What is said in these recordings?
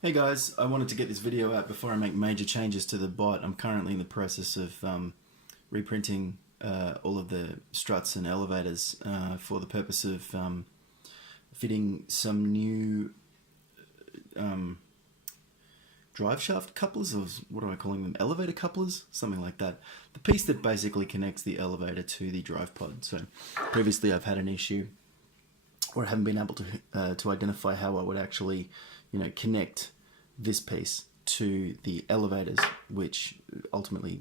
Hey guys, I wanted to get this video out before I make major changes to the bot. I'm currently in the process of reprinting all of the struts and elevators for the purpose of fitting some new drive shaft couplers, or what am I calling them? Elevator couplers? Something like that. The piece that basically connects the elevator to the drive pod. So previously I've had an issue where I haven't been able to identify how I would actually connect this piece to the elevators, which ultimately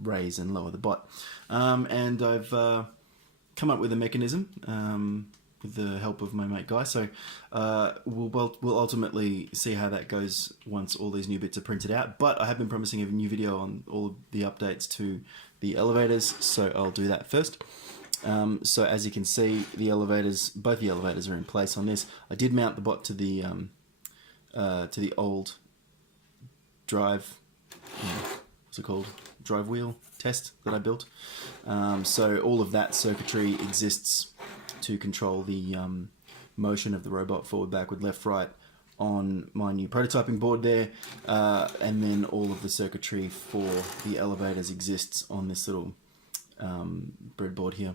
raise and lower the bot. And I've come up with a mechanism with the help of my mate Guy. So we'll ultimately see how that goes once all these new bits are printed out. But I have been promising a new video on all of the updates to the elevators, so I'll do that first. So as you can see, the elevators, both the elevators are in place on this. I did mount the bot to the old drive, what's it called? Drive wheel test that I built. So all of that circuitry exists to control the motion of the robot forward, backward, left, right on my new prototyping board there. And then all of the circuitry for the elevators exists on this little breadboard here.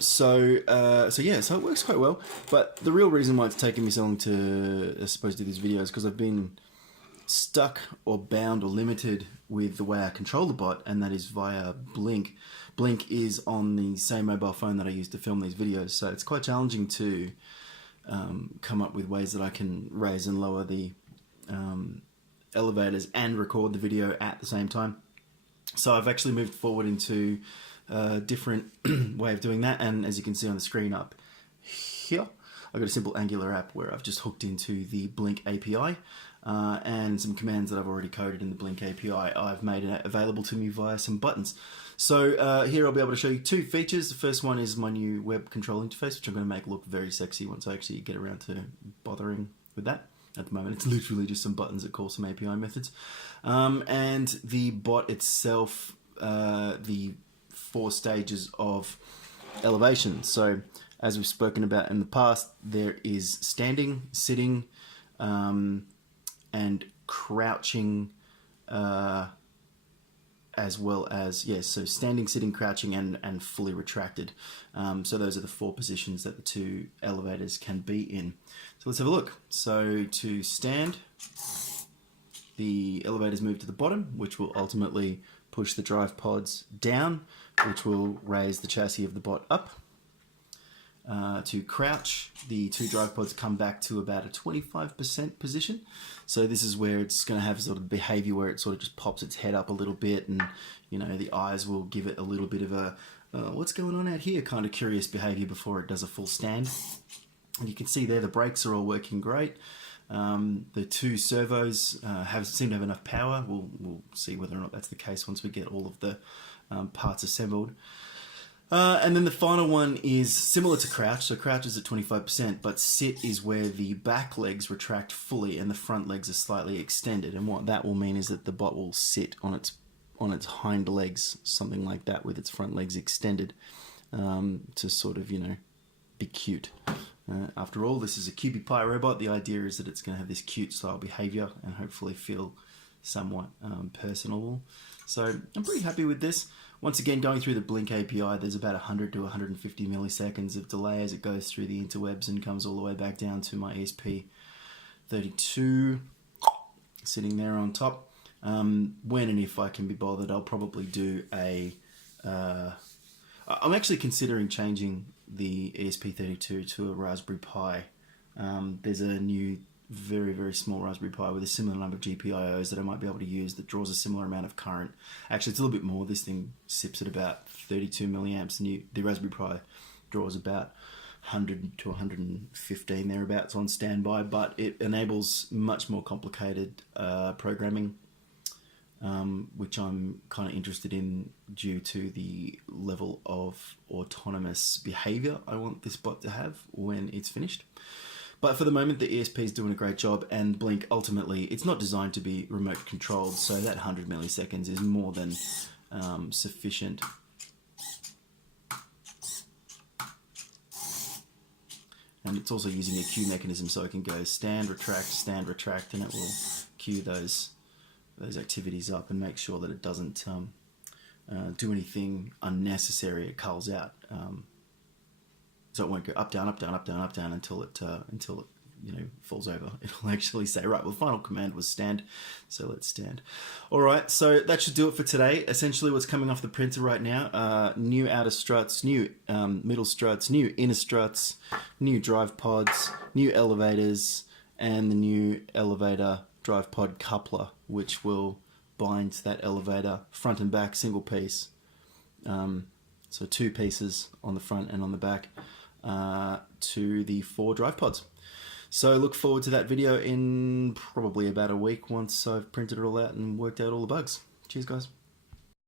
So it works quite well. But the real reason why it's taken me so long to, I suppose, do these videos is because I've been stuck or bound or limited with the way I control the bot, and that is via Blynk. Blynk is on the same mobile phone that I use to film these videos, so it's quite challenging to come up with ways that I can raise and lower the elevators and record the video at the same time. So I've actually moved forward into a different way of doing that, and as you can see on the screen up here, I've got a simple Angular app where I've just hooked into the Blynk API and some commands that I've already coded in the Blynk API. I've made it available to me via some buttons. So here I'll be able to show you two features. The first one is my new web control interface, which I'm going to make look very sexy once I actually get around to bothering with that. At the moment, it's literally just some buttons that call some API methods. And the bot itself, the 4 stages of elevation. So, as we've spoken about in the past, there is standing, sitting, and crouching, as well as, so standing, sitting, crouching, and fully retracted. So those are the 4 positions that the 2 elevators can be in. So let's have a look. So to stand, the elevators move to the bottom, which will ultimately push the drive pods down, which will raise the chassis of the bot up. To crouch, the 2 drive pods come back to about a 25% position. So this is where it's going to have sort of behavior where it sort of just pops its head up a little bit, and the eyes will give it a little bit of a what's going on out here kind of curious behavior before it does a full stand. And you can see there the brakes are all working great. The 2 servos seem to have enough power. We'll see whether or not that's the case once we get all of the parts assembled. And then the final one is similar to crouch. So crouch is at 25%, but sit is where the back legs retract fully and the front legs are slightly extended. And what that will mean is that the bot will sit on its hind legs, something like that, with its front legs extended, to sort of, be cute. After all, this is a CubiePie robot. The idea is that it's going to have this cute style behavior and hopefully feel somewhat personable. So I'm pretty happy with this. Once again, going through the Blynk API, there's about 100 to 150 milliseconds of delay as it goes through the interwebs and comes all the way back down to my ESP32 sitting there on top. When and if I can be bothered, I'll probably do a... I'm actually considering changing the ESP32 to a Raspberry Pi. There's a new very, very small Raspberry Pi with a similar number of GPIOs that I might be able to use that draws a similar amount of current. Actually, it's a little bit more. This thing sips at about 32 milliamps, and the Raspberry Pi draws about 100 to 115 thereabouts on standby, but it enables much more complicated programming, which I'm kind of interested in due to the level of autonomous behavior I want this bot to have when it's finished. But for the moment, the ESP is doing a great job, and Blynk, ultimately, it's not designed to be remote controlled, so that 100 milliseconds is more than sufficient. And it's also using a queue mechanism, so it can go stand, retract, and it will queue those activities up and make sure that it doesn't do anything unnecessary. It culls out, so it won't go up, down, up, down, up, down, up, down until it falls over. It'll actually say, right, well, the final command was stand, so let's stand. All right, so that should do it for today. Essentially what's coming off the printer right now, new outer struts, new middle struts, new inner struts, new drive pods, new elevators, and the new elevator drive pod coupler, which will bind to that elevator front and back, single piece. So 2 pieces on the front and on the back to the 4 drive pods. So look forward to that video in probably about a week once I've printed it all out and worked out all the bugs. Cheers, guys.